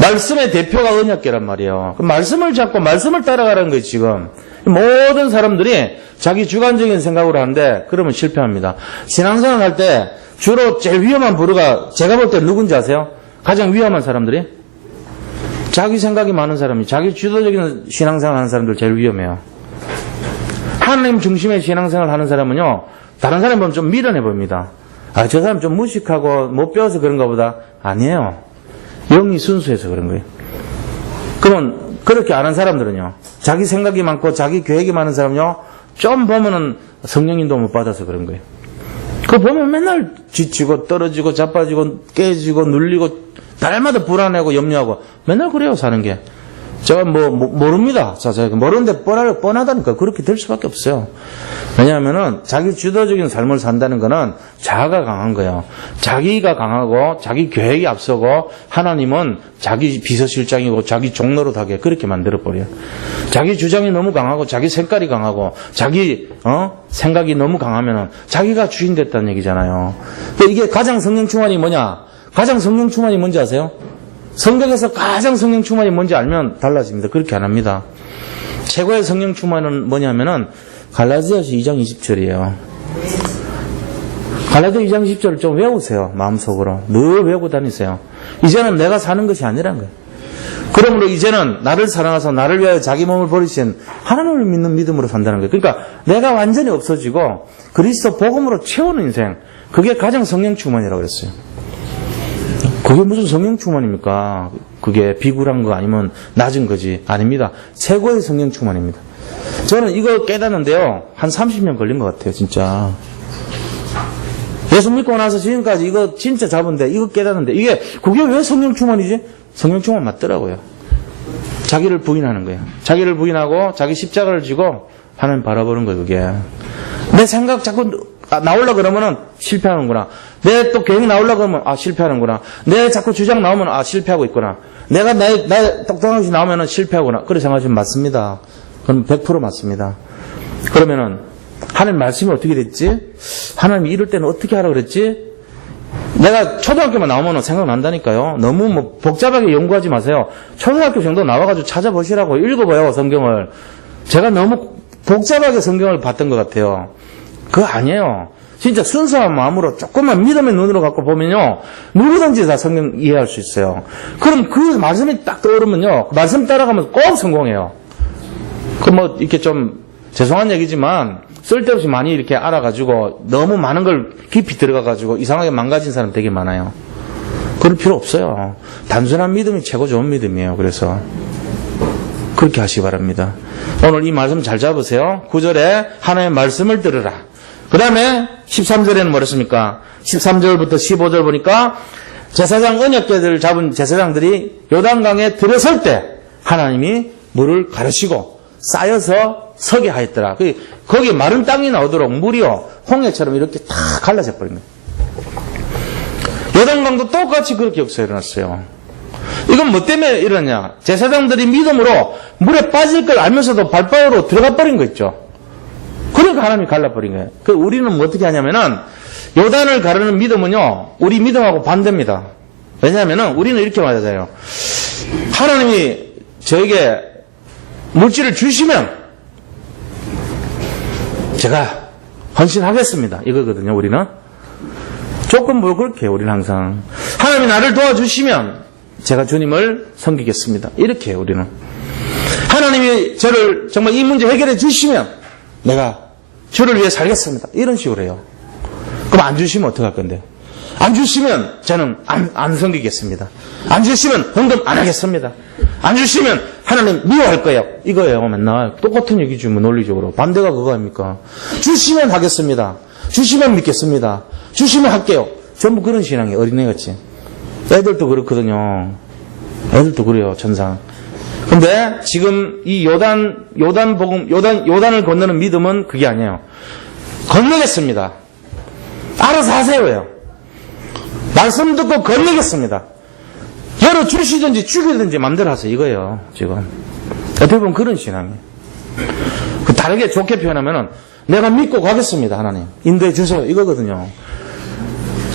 말씀의 대표가 언약궤란 말이에요. 그 말씀을 잡고 말씀을 따라가라는 거예요, 지금. 모든 사람들이 자기 주관적인 생각으로 하는데, 그러면 실패합니다. 신앙생활 할 때 주로 제일 위험한 부류가 제가 볼 때 누군지 아세요? 가장 위험한 사람들이? 자기 생각이 많은 사람이, 자기 주도적인 신앙생활 하는 사람들 제일 위험해요. 하나님 중심의 신앙생활 하는 사람은요, 다른 사람 보면 좀 밀어내 봅니다. 아, 저 사람 좀 무식하고 못 배워서 그런가 보다. 아니에요. 영이 순수해서 그런 거예요. 그러면 그렇게 안 한 사람들은요, 자기 생각이 많고 자기 계획이 많은 사람은요, 좀 보면은 성령님도 못 받아서 그런 거예요. 그거 보면 맨날 지치고 떨어지고 자빠지고 깨지고 눌리고 날마다 불안해하고 염려하고 맨날 그래요, 사는 게. 제가 모릅니다. 제가 모르는데 뻔하다니까. 그렇게 될 수밖에 없어요. 왜냐하면은 자기 주도적인 삶을 산다는 거는 자아가 강한 거예요. 자기가 강하고 자기 계획이 앞서고 하나님은 자기 비서실장이고 자기 종노릇하게 그렇게 만들어버려요. 자기 주장이 너무 강하고 자기 색깔이 강하고 자기 생각이 너무 강하면은 자기가 주인 됐다는 얘기잖아요. 이게 가장 성령 충만이 뭐냐? 가장 성령 충만이 뭔지 아세요? 성경에서 가장 성령 충만이 뭔지 알면 달라집니다. 그렇게 안 합니다. 최고의 성령 충만은 뭐냐면은 갈라디아서 2장 20절이에요. 갈라디아 2장 20절을 좀 외우세요. 마음속으로. 늘 외우고 다니세요. 이제는 내가 사는 것이 아니란 거예요. 그러므로 이제는 나를 사랑하사 나를 위하여 자기 몸을 버리신 하나님을 믿는 믿음으로 산다는 거예요. 그러니까 내가 완전히 없어지고 그리스도 복음으로 채우는 인생. 그게 가장 성령 충만이라고 그랬어요. 그게 무슨 성령 충만입니까? 그게 비굴한 거 아니면 낮은 거지. 아닙니다. 최고의 성령 충만입니다. 저는 이거 깨닫는데요, 한 30년 걸린 것 같아요, 진짜. 예수 믿고 나서 지금까지 이거 진짜 잡은데, 이거 깨닫는데, 그게 왜 성령 충만이지? 성령 충만 맞더라고요. 자기를 부인하는 거예요. 자기를 부인하고 자기 십자가를 지고 하나님 바라보는 거예요, 그게. 내 생각 자꾸 나오려고 그러면은 실패하는구나. 내 또 계획 나오려고 그러면 실패하는구나. 내 자꾸 주장 나오면 실패하고 있구나. 내가 나의 똑똑한 것이 나오면은 실패하구나. 그렇게 생각하시면 맞습니다. 그럼 100% 맞습니다. 그러면은 하나님 말씀이 어떻게 됐지? 하나님이 이럴 때는 어떻게 하라고 그랬지? 내가 초등학교만 나오면 생각난다니까요. 너무 복잡하게 연구하지 마세요. 초등학교 정도 나와가지고 찾아보시라고 읽어봐요, 성경을. 제가 너무 복잡하게 성경을 봤던 것 같아요. 그거 아니에요. 진짜 순수한 마음으로 조금만 믿음의 눈으로 갖고 보면요, 누구든지 다 성경 이해할 수 있어요. 그럼 그 말씀이 딱 떠오르면요, 말씀 따라가면서 꼭 성공해요. 이렇게 좀 죄송한 얘기지만 쓸데없이 많이 이렇게 알아가지고 너무 많은 걸 깊이 들어가가지고 이상하게 망가진 사람 되게 많아요. 그럴 필요 없어요. 단순한 믿음이 최고 좋은 믿음이에요. 그래서 그렇게 하시기 바랍니다. 오늘 이 말씀 잘 잡으세요. 9절에 하나님의 말씀을 들으라. 그 다음에 13절에는 뭐랬습니까? 13절부터 15절 보니까 제사장 언약궤를 잡은 제사장들이 요단강에 들어설 때 하나님이 물을 가르시고 쌓여서 서게 하였더라. 거기 마른 땅이 나오도록 물이요, 홍해처럼 이렇게 다 갈라져 버린 거예요. 요단강도 똑같이 그렇게 역사가 일어났어요. 이건 뭐 때문에 이러냐? 제사장들이 믿음으로 물에 빠질 걸 알면서도 발바닥으로 들어가 버린 거 있죠. 그러니까 하나님이 갈라버린 거예요. 우리는 뭐 어떻게 하냐면은, 요단을 가르는 믿음은요, 우리 믿음하고 반대입니다. 왜냐하면은, 우리는 이렇게 말하잖아요. 하나님이 저에게 물질을 주시면, 제가 헌신하겠습니다. 이거거든요, 우리는. 조건부로 그렇게 해요, 우리는 항상. 하나님이 나를 도와주시면, 제가 주님을 섬기겠습니다. 이렇게 해요, 우리는. 하나님이 저를 정말 이 문제 해결해 주시면, 내가 주를 위해 살겠습니다. 이런 식으로 해요. 그럼 안 주시면 어떡할 건데? 안 주시면 저는 안 섬기겠습니다. 안 주시면 헌금 안 하겠습니다. 안 주시면 하나님 미워할 거예요. 이거예요, 맨날. 똑같은 얘기죠, 논리적으로. 반대가 그거 아닙니까? 주시면 하겠습니다. 주시면 믿겠습니다. 주시면 할게요. 전부 그런 신앙이에요, 어린애같이. 애들도 그렇거든요. 애들도 그래요, 천상. 근데 지금 이 요단을 건너는 믿음은 그게 아니에요. 건너겠습니다. 알아서 하세요예요. 말씀 듣고 건너겠습니다. 열어 주시든지 죽이든지 마음대로 하세요. 이거예요, 지금. 어떻게 보면 그런 신앙이에요. 다르게 좋게 표현하면은 내가 믿고 가겠습니다, 하나님. 인도해 주세요. 이거거든요.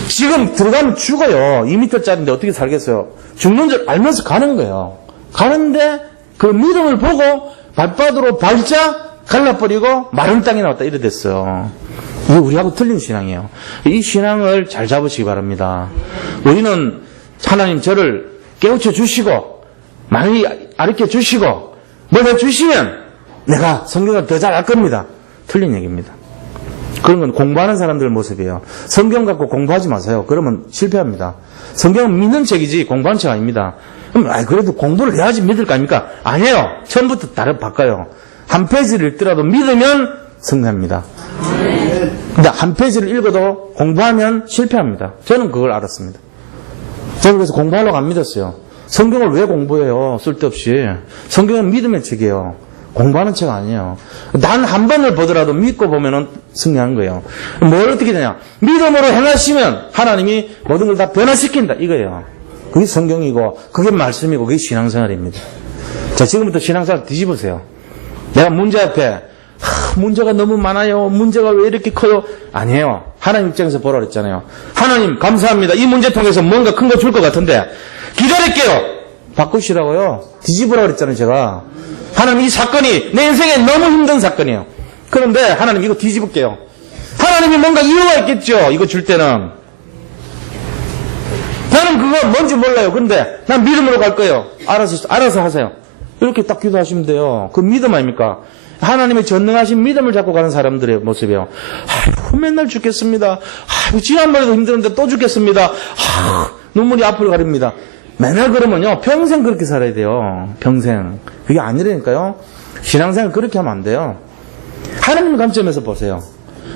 지금 들어가면 죽어요. 2m짜리인데 어떻게 살겠어요? 죽는 줄 알면서 가는 거예요. 가는데 그 믿음을 보고 발바닥으로 밟자 갈라버리고 마른 땅에 나왔다 이래 됐어요. 이게 우리하고 틀린 신앙이에요. 이 신앙을 잘 잡으시기 바랍니다. 우리는 하나님 저를 깨우쳐 주시고 많이 가르쳐 주시고 뭘 해주시면 내가 성경을 더 잘 알 겁니다. 틀린 얘기입니다. 그런 건 공부하는 사람들 모습이에요. 성경 갖고 공부하지 마세요. 그러면 실패합니다. 성경은 믿는 책이지 공부하는 책 아닙니다. 그럼 그래도 공부를 해야지 믿을 거 아닙니까? 아니에요. 처음부터 바꿔요. 한 페이지를 읽더라도 믿으면 승리합니다. 근데 한 페이지를 읽어도 공부하면 실패합니다. 저는 그걸 알았습니다. 저는 그래서 공부하려고 안 믿었어요. 성경을 왜 공부해요? 쓸데없이. 성경은 믿음의 책이에요. 공부하는 책 아니에요. 단 한 번을 보더라도 믿고 보면은 승리하는 거예요. 뭘 어떻게 되냐? 믿음으로 행하시면 하나님이 모든 걸 다 변화시킨다. 이거예요. 그게 성경이고, 그게 말씀이고, 그게 신앙생활입니다. 자, 지금부터 신앙생활 뒤집으세요. 내가 문제 앞에, 문제가 너무 많아요. 문제가 왜 이렇게 커요? 아니에요. 하나님 입장에서 보라 그랬잖아요. 하나님, 감사합니다. 이 문제 통해서 뭔가 큰 거 줄 것 같은데, 기다릴게요. 바꾸시라고요. 뒤집으라고 그랬잖아요, 제가. 하나님, 이 사건이 내 인생에 너무 힘든 사건이에요. 그런데 하나님 이거 뒤집을게요. 하나님이 뭔가 이유가 있겠죠. 이거 줄 때는. 나는 그거 뭔지 몰라요. 근데 난 믿음으로 갈 거예요. 알아서 하세요. 이렇게 딱 기도하시면 돼요. 그 믿음 아닙니까? 하나님의 전능하신 믿음을 잡고 가는 사람들의 모습이에요. 아이고, 맨날 죽겠습니다. 아이고, 지난번에도 힘들었는데 또 죽겠습니다. 눈물이 앞으로 가립니다. 맨날 그러면요, 평생 그렇게 살아야 돼요. 평생. 그게 아니라니까요. 신앙생활 그렇게 하면 안 돼요. 하나님 관점에서 보세요.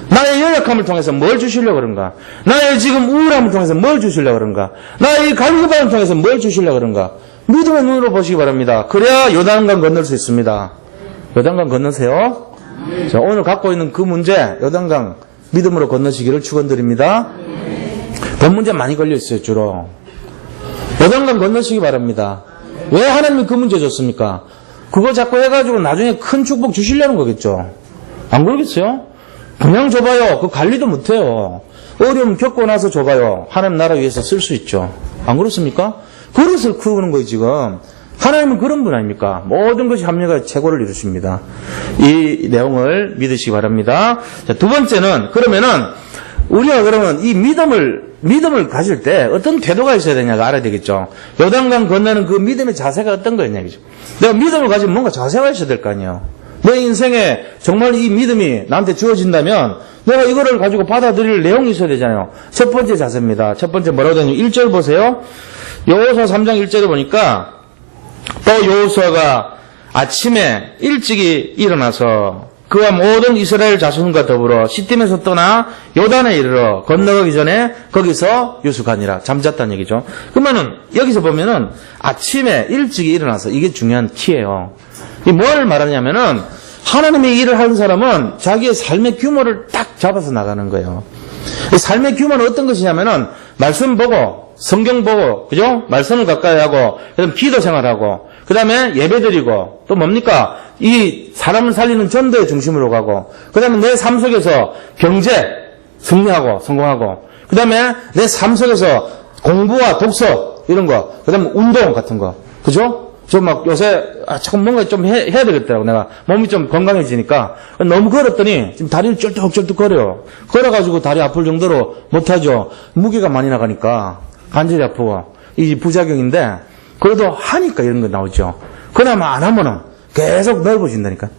나의 연약함을 통해서 뭘 주시려고 그런가? 나의 지금 우울함을 통해서 뭘 주시려고 그런가? 나의 갈급함을 통해서 뭘 주시려고 그런가? 믿음의 눈으로 보시기 바랍니다. 그래야 요단강 건널 수 있습니다. 요단강 건너세요. 자, 오늘 갖고 있는 그 문제, 요단강 믿음으로 건너시기를 축원드립니다. 돈 문제 많이 걸려 있어요, 주로. 요단강 건너시기 바랍니다. 왜 하나님이 그 문제 줬습니까? 그거 자꾸 해가지고 나중에 큰 축복 주시려는 거겠죠. 안 그러겠어요? 그냥 줘봐요. 그 관리도 못해요. 어려움 겪고 나서 줘봐요. 하나님 나라 위해서 쓸 수 있죠. 안 그렇습니까? 그릇을 크는 거예요, 지금. 하나님은 그런 분 아닙니까? 모든 것이 합력하여 최고를 이루십니다. 이 내용을 믿으시기 바랍니다. 자, 두 번째는, 그러면은, 우리가 그러면 이 믿음을 가질 때 어떤 태도가 있어야 되냐가 알아야 되겠죠. 요단강 건너는 그 믿음의 자세가 어떤 거였냐죠. 내가 믿음을 가지면 뭔가 자세가 있어야 될 거 아니에요. 내 인생에 정말 이 믿음이 나한테 주어진다면 내가 이거를 가지고 받아들일 내용이 있어야 되잖아요. 첫 번째 자세입니다. 첫 번째 뭐라고 되냐면 1절 보세요. 여호수아 3장 1절에 보니까 또 여호수아가 아침에 일찍이 일어나서 그와 모든 이스라엘 자손과 더불어 시딤에서 떠나 요단에 이르러 건너가기 전에 거기서 유숙하니라. 잠잤다는 얘기죠. 그러면은 여기서 보면은 아침에 일찍이 일어나서 이게 중요한 키예요. 이 뭘 말하냐면은 하나님의 일을 하는 사람은 자기의 삶의 규모를 딱 잡아서 나가는 거예요. 이 삶의 규모는 어떤 것이냐면은 말씀 보고 성경 보고 그죠? 말씀을 가까이 하고 그다음 기도 생활하고 그다음에 예배드리고 또 뭡니까? 이 사람을 살리는 전도의 중심으로 가고 그다음에 내 삶 속에서 경제 승리하고 성공하고 그다음에 내 삶 속에서 공부와 독서 이런 거 그다음에 운동 같은 거 그죠? 저 막 요새 조금 뭔가 좀 해야 되겠더라고. 내가 몸이 좀 건강해지니까 너무 걸었더니 지금 다리를 쩔뚝쩔뚝 거려요. 걸어가지고 다리 아플 정도로 못하죠. 무게가 많이 나가니까 관절이 아프고 이 부작용인데 그래도 하니까 이런 거 나오죠. 그나마 안 하면은 계속 넓어진다니까.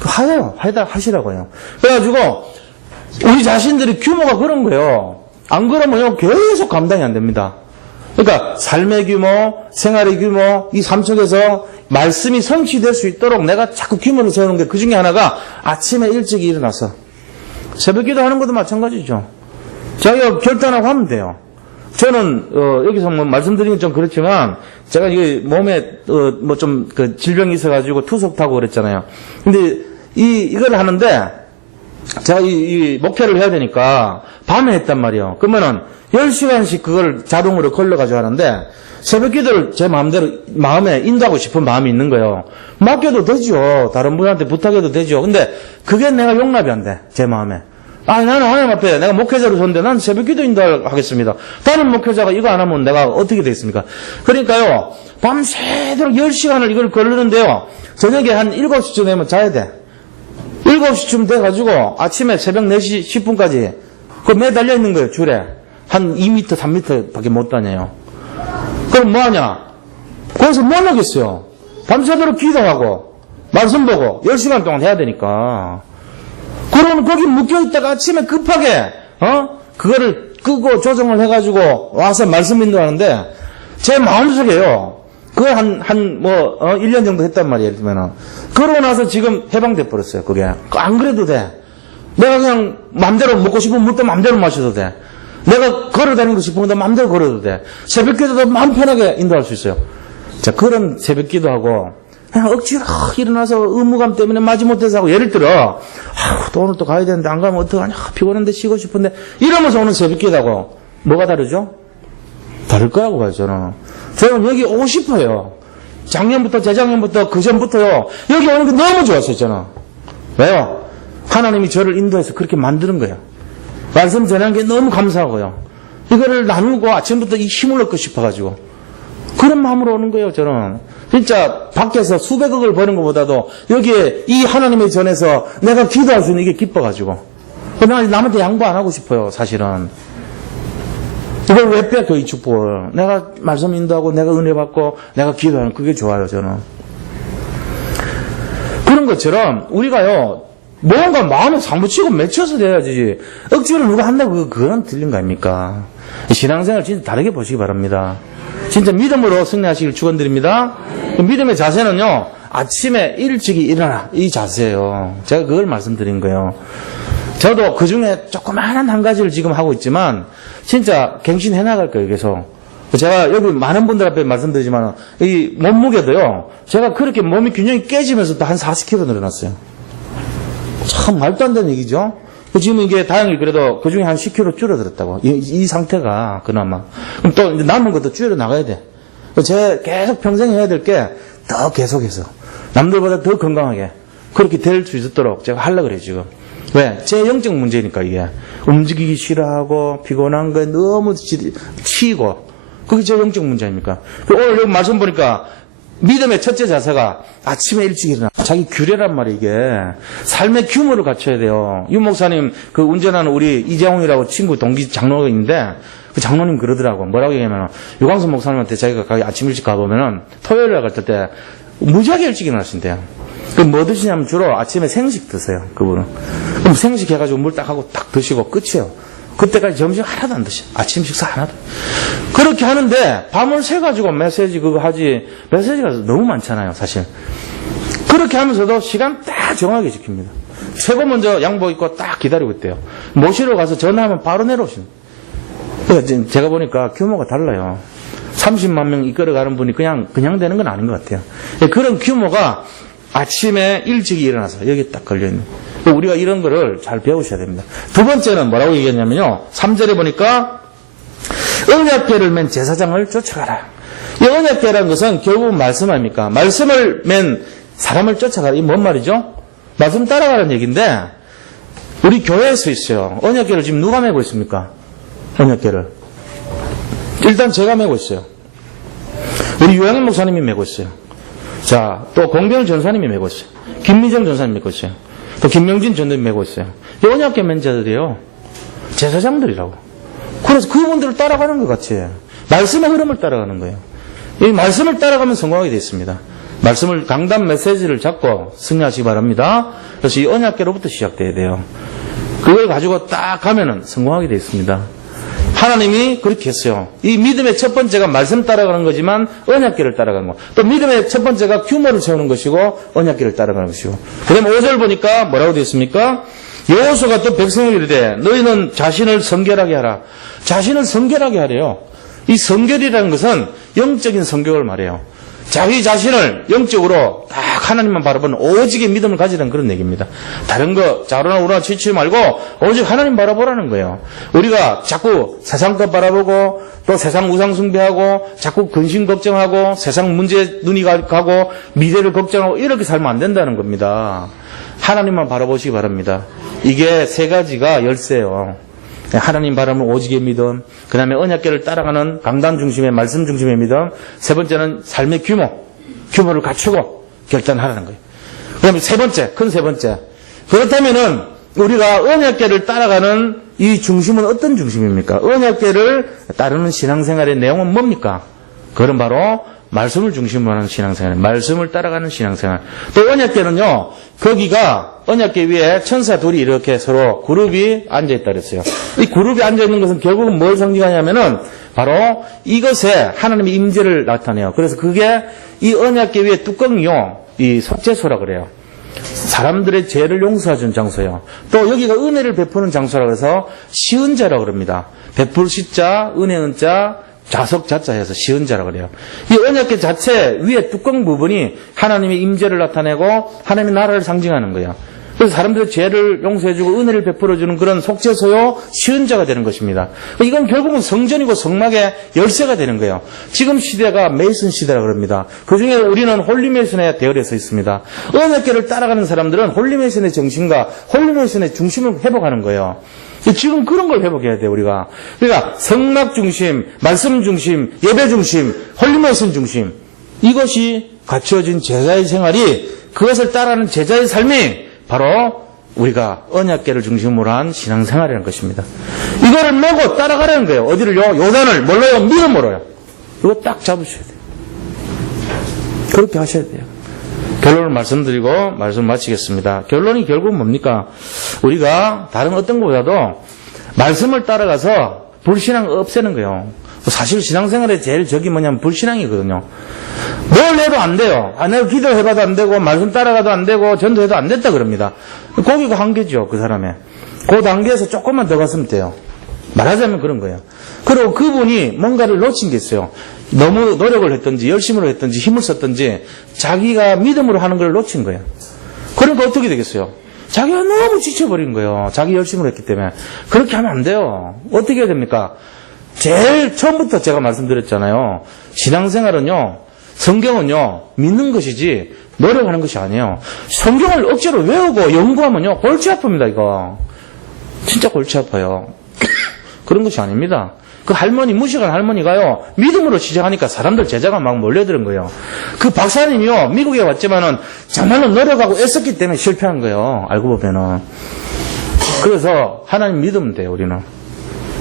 하시라고요. 그래가지고 우리 자신들이 규모가 그런 거예요. 안 그러면요 계속 감당이 안 됩니다. 그러니까 삶의 규모, 생활의 규모, 이 삶 속에서 말씀이 성취될 수 있도록 내가 자꾸 규모를 세우는 게 그 중에 하나가 아침에 일찍 일어나서 새벽 기도하는 것도 마찬가지죠. 자기가 결단하고 하면 돼요. 저는 여기서 뭐 말씀드리긴 좀 그렇지만 제가 이게 몸에 뭐 좀 그 질병이 있어가지고 투석 타고 그랬잖아요. 근데 이걸 하는데 제가 이 목회를 해야 되니까 밤에 했단 말이에요. 그러면은 10시간씩 그걸 자동으로 걸러가지고 하는데 새벽 기도를 제 마음에 인도하고 싶은 마음이 있는 거예요. 맡겨도 되죠. 다른 분한테 부탁해도 되죠. 근데 그게 내가 용납이 안 돼. 제 마음에. 나는 하나님 앞에 내가 목회자로 섰는데 나는 새벽기도 인도하겠습니다. 다른 목회자가 이거 안 하면 내가 어떻게 되겠습니까? 그러니까요, 밤새도록 10시간을 이걸 걸르는데요, 저녁에 한 7시쯤 되면 자야 돼. 7시쯤 돼가지고 아침에 새벽 4시 10분까지 그 매달려 있는 거예요, 줄에. 한 2m, 3m 밖에 못 다녀요. 그럼 뭐 하냐? 거기서 뭐 하겠어요? 밤새도록 기도하고, 말씀 보고, 10시간 동안 해야 되니까. 그러면 거기 묶여있다가 아침에 급하게, 그거를 끄고 조정을 해가지고 와서 말씀 인도하는데, 제 마음속에요. 그걸 1년 정도 했단 말이에요. 예를 들면은. 그러고 나서 지금 해방돼 버렸어요, 그게. 안 그래도 돼. 내가 그냥 맘대로 먹고 싶으면 물도 맘대로 마셔도 돼. 내가 걸어 다니고 싶으면 맘대로 걸어도 돼. 새벽 기도도 마음 편하게 인도할 수 있어요. 자, 그런 새벽 기도하고, 그냥 억지로 일어나서 의무감 때문에 마지못해서 하고, 예를 들어, 또 오늘 또 가야 되는데 안 가면 어떡하냐, 피곤한데 쉬고 싶은데, 이러면서 오는 새벽 기도하고, 뭐가 다르죠? 다를 거라고 봐요, 저는. 저는 여기 오고 싶어요. 작년부터, 재작년부터, 그전부터요, 여기 오는 게 너무 좋았어요, 저는. 왜요? 하나님이 저를 인도해서 그렇게 만드는 거예요. 말씀 전하는 게 너무 감사하고요. 이거를 나누고 아침부터 이 힘을 얻고 싶어가지고. 그런 마음으로 오는 거예요, 저는. 진짜 밖에서 수백억을 버는 것보다도 여기에 이 하나님의 전에서 내가 기도할 수 있는 이게 기뻐가지고. 난 남한테 양보 안 하고 싶어요, 사실은. 이걸 왜 뺏겨, 이 축복을. 내가 말씀 인도하고 내가 은혜 받고 내가 기도하는 그게 좋아요, 저는. 그런 것처럼 우리가요, 뭔가 마음에 사무치고 맺혀서 돼야지. 억지로 누가 한다고 그건 틀린 거 아닙니까? 신앙생활 진짜 다르게 보시기 바랍니다. 진짜 믿음으로 승리하시길 축원드립니다. 믿음의 자세는요, 아침에 일찍이 일어나, 이 자세예요. 제가 그걸 말씀드린 거예요. 저도 그 중에 조그마한 한 가지를 지금 하고 있지만 진짜 갱신해 나갈 거예요, 계속. 제가 여기 많은 분들 앞에 말씀드리지만 이 몸무게도요, 제가 그렇게 몸이 균형이 깨지면서 한 40kg 늘어났어요. 참 말도 안 되는 얘기죠. 지금 이게 다행히 그래도 그 중에 한 10kg 줄어들었다고. 이 상태가 그나마. 그럼 또 이제 남은 것도 줄여 나가야 돼. 제가 계속 평생 해야 될 게 더 계속해서 남들보다 더 건강하게 그렇게 될 수 있도록 제가 하려고 그래요, 지금. 왜? 제 영적 문제니까 이게. 움직이기 싫어하고 피곤한 거에 너무 치이고 그게 제 영적 문제 아닙니까? 오늘 여기 말씀 보니까 믿음의 첫째 자세가 아침에 일찍 일어나. 자기 규례란 말이에요, 이게. 삶의 규모를 갖춰야 돼요. 유 목사님, 그 운전하는 우리 이재홍이라고 친구 동기 장로가 있는데, 그 장로님 그러더라고. 뭐라고 얘기하면, 유광수 목사님한테 자기가 아침 일찍 가보면은, 토요일에 갈 때, 무지하게 일찍 일어나신대요. 그럼 뭐 드시냐면 주로 아침에 생식 드세요, 그분은. 그럼 생식 해가지고 물 딱 하고 딱 드시고 끝이에요. 그때까지 점심 하나도 안 드셔. 아침 식사 하나도. 그렇게 하는데 밤을 새가지고 메시지 그거 하지. 메시지가 너무 많잖아요, 사실. 그렇게 하면서도 시간 딱 정확하게 지킵니다. 최고 먼저 양복 입고 딱 기다리고 있대요. 모시러 가서 전화하면 바로 내려오시는. 그러니까 제가 보니까 규모가 달라요. 30만 명 이끌어가는 분이 그냥 되는 건 아닌 것 같아요. 그런 규모가 아침에 일찍 일어나서 여기 딱 걸려있는. 우리가 이런 거를 잘 배우셔야 됩니다. 두 번째는 뭐라고 얘기했냐면요. 3절에 보니까 언약궤를 맨 제사장을 쫓아가라. 이 언약궤라는 것은 결국 말씀 아닙니까? 말씀을 맨 사람을 쫓아가라. 이 뭔 말이죠? 말씀 따라가라는 얘기인데 우리 교회에서 있어요. 언약궤를 지금 누가 메고 있습니까? 언약궤를. 일단 제가 메고 있어요. 우리 유영현 목사님이 메고 있어요. 자, 또 공병 전사님이 메고 있어요. 김미정 전사님 메고 있어요. 또 김명진 전도님 메고 있어요. 이 언약궤 맨 자들이에요. 제사장들이라고. 그래서 그분들을 따라가는 것 같이 말씀의 흐름을 따라가는 거예요. 이 말씀을 따라가면 성공하게 되어 있습니다. 말씀을 강단 메시지를 잡고 승리하시기 바랍니다. 그래서 이 언약궤로부터 시작돼야 돼요. 그걸 가지고 딱 가면은 성공하게 되어 있습니다. 하나님이 그렇게 했어요. 이 믿음의 첫 번째가 말씀 따라가는 거지만 언약궤를 따라가는 거. 또 믿음의 첫 번째가 규모를 세우는 것이고 언약궤를 따라가는 것이고. 그다음 5절 보니까 뭐라고 되어 있습니까? 여호수아가 또 백성에게 이르되 너희는 자신을 성결하게 하라. 자신을 성결하게 하래요. 이 성결이라는 것은 영적인 성격을 말해요. 자기 자신을 영적으로 딱 하나님만 바라보는 오직의 믿음을 가지라는 그런 얘기입니다. 다른 거 자로나 우로나 치치 말고 오직 하나님 바라보라는 거예요. 우리가 자꾸 세상 것 바라보고 또 세상 우상 숭배하고 자꾸 근심 걱정하고 세상 문제에 눈이 가고 미래를 걱정하고 이렇게 살면 안 된다는 겁니다. 하나님만 바라보시기 바랍니다. 이게 세 가지가 열쇠예요. 하나님 바라보는 오직의 믿음, 그 다음에 언약궤를 따라가는 강단 중심의 말씀 중심의 믿음, 세 번째는 삶의 규모를 갖추고 결단하라는 거예요. 그 다음에 세 번째, 큰 세 번째. 그렇다면은 우리가 언약궤를 따라가는 이 중심은 어떤 중심입니까? 언약궤를 따르는 신앙생활의 내용은 뭡니까? 그건 바로 말씀을 중심으로 하는 신앙생활, 말씀을 따라가는 신앙생활. 또 언약궤는요, 거기가 언약궤 위에 천사 둘이 이렇게 서로 그룹이 앉아있다 그랬어요. 이 그룹이 앉아있는 것은 결국은 뭘 상징하냐면은 바로 이것에 하나님의 임재를 나타내요. 그래서 그게 이 언약궤 위에 뚜껑이요, 이 속죄소라 그래요. 사람들의 죄를 용서해주는 장소예요. 또 여기가 은혜를 베푸는 장소라고 해서 시은자라고 그럽니다. 베풀 시자, 은혜 은자, 자석 자자 해서 시은자라고 그래요. 이 언약궤 자체 위에 뚜껑 부분이 하나님의 임재를 나타내고 하나님의 나라를 상징하는 거예요. 그래서 사람들의 죄를 용서해주고 은혜를 베풀어주는 그런 속죄소요 시은자가 되는 것입니다. 이건 결국은 성전이고 성막의 열쇠가 되는 거예요. 지금 시대가 메이슨 시대라고 그럽니다. 그중에 우리는 홀리메이슨에 대열해서 있습니다. 언약궤를 따라가는 사람들은 홀리메이슨의 정신과 홀리메이슨의 중심을 회복하는 거예요. 지금 그런 걸 회복해야 돼요, 우리가. 그러니까 성막 중심, 말씀 중심, 예배 중심, 홀리메이슨 중심, 이것이 갖춰진 제자의 생활이, 그것을 따라하는 제자의 삶이 바로 우리가 언약궤를 중심으로 한 신앙생활이라는 것입니다. 이거를 메고 따라가라는 거예요. 어디를요? 요단을 뭘로요? 믿음으로요. 이거 딱 잡으셔야 돼요. 그렇게 하셔야 돼요. 결론을 말씀드리고 말씀 마치겠습니다. 결론이 결국 뭡니까? 우리가 다른 어떤 것보다도 말씀을 따라가서 불신앙을 없애는 거예요. 사실 신앙생활의 제일 적이 뭐냐면 불신앙이거든요. 뭘 해도 안 돼요. 내가 기도해봐도 안 되고 말씀 따라가도 안 되고 전도해도 안 됐다 그럽니다. 거기가 한계죠, 그 사람의. 그 단계에서 조금만 더 갔으면 돼요. 말하자면 그런 거예요. 그리고 그분이 뭔가를 놓친 게 있어요. 너무 노력을 했든지 열심으로 했든지 힘을 썼든지 자기가 믿음으로 하는 걸 놓친 거예요. 그러니까 어떻게 되겠어요? 자기가 너무 지쳐버린 거예요. 자기 열심으로 했기 때문에. 그렇게 하면 안 돼요. 어떻게 해야 됩니까? 제일 처음부터 제가 말씀드렸잖아요. 신앙생활은요, 성경은요, 믿는 것이지 노력하는 것이 아니에요. 성경을 억지로 외우고 연구하면요, 골치 아픕니다, 이거. 진짜 골치 아파요. 그런 것이 아닙니다. 그 할머니, 무식한 할머니가요, 믿음으로 시작하니까 사람들 제자가 막 몰려드는 거예요. 그 박사님이요, 미국에 왔지만은 정말로 노력하고 애썼기 때문에 실패한 거예요. 알고 보면은. 그래서 하나님 믿으면 돼요, 우리는.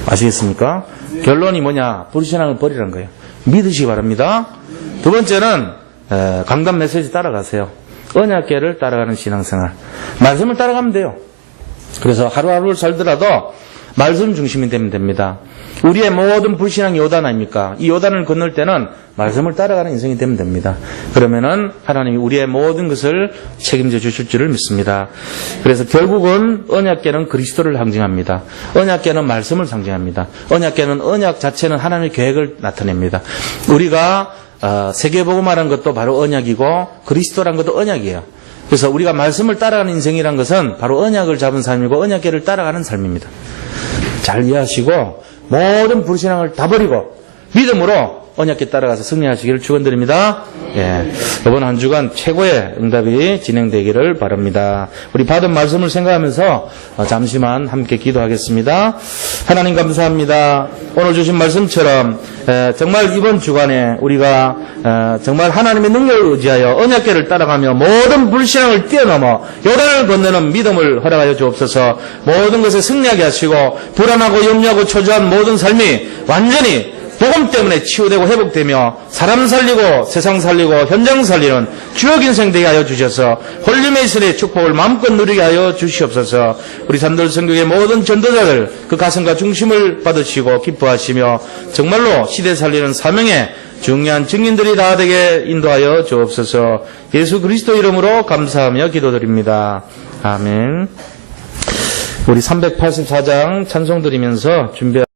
아시겠습니까? 결론이 뭐냐? 불신앙을 버리라는 거예요. 믿으시기 바랍니다. 두 번째는 강단 메시지 따라가세요. 언약궤를 따라가는 신앙생활. 말씀을 따라가면 돼요. 그래서 하루하루를 살더라도 말씀 중심이 되면 됩니다. 우리의 모든 불신앙이 요단 아닙니까? 이 요단을 건널 때는 말씀을 따라가는 인생이 되면 됩니다. 그러면은 하나님이 우리의 모든 것을 책임져 주실 줄을 믿습니다. 그래서 결국은 언약궤는 그리스도를 상징합니다. 언약궤는 말씀을 상징합니다. 언약궤는 언약 자체는 하나님의 계획을 나타냅니다. 우리가 세계복음화라는 것도 바로 언약이고 그리스도라는 것도 언약이에요. 그래서 우리가 말씀을 따라가는 인생이란 것은 바로 언약을 잡은 삶이고 언약궤를 따라가는 삶입니다. 잘 이해하시고 모든 불신앙을 다 버리고 믿음으로 언약궤 따라가서 승리하시기를 축원드립니다. 예, 이번 한 주간 최고의 응답이 진행되기를 바랍니다. 우리 받은 말씀을 생각하면서 잠시만 함께 기도하겠습니다. 하나님 감사합니다. 오늘 주신 말씀처럼 정말 이번 주간에 우리가 정말 하나님의 능력을 의지하여 언약궤를 따라가며 모든 불신앙을 뛰어넘어 요단을 건너는 믿음을 허락하여 주옵소서. 모든 것에 승리하게 하시고 불안하고 염려하고 초조한 모든 삶이 완전히 복음 때문에 치유되고 회복되며 사람 살리고 세상 살리고 현장 살리는 주역 인생 되게 하여 주셔서 홀리메이슨의 축복을 마음껏 누리게 하여 주시옵소서. 우리 산돌 성교의 모든 전도자들 그 가슴과 중심을 받으시고 기뻐하시며 정말로 시대 살리는 사명의 중요한 증인들이 다 되게 인도하여 주옵소서. 예수 그리스도 이름으로 감사하며 기도드립니다. 아멘. 우리 384장 찬송 드리면서 준비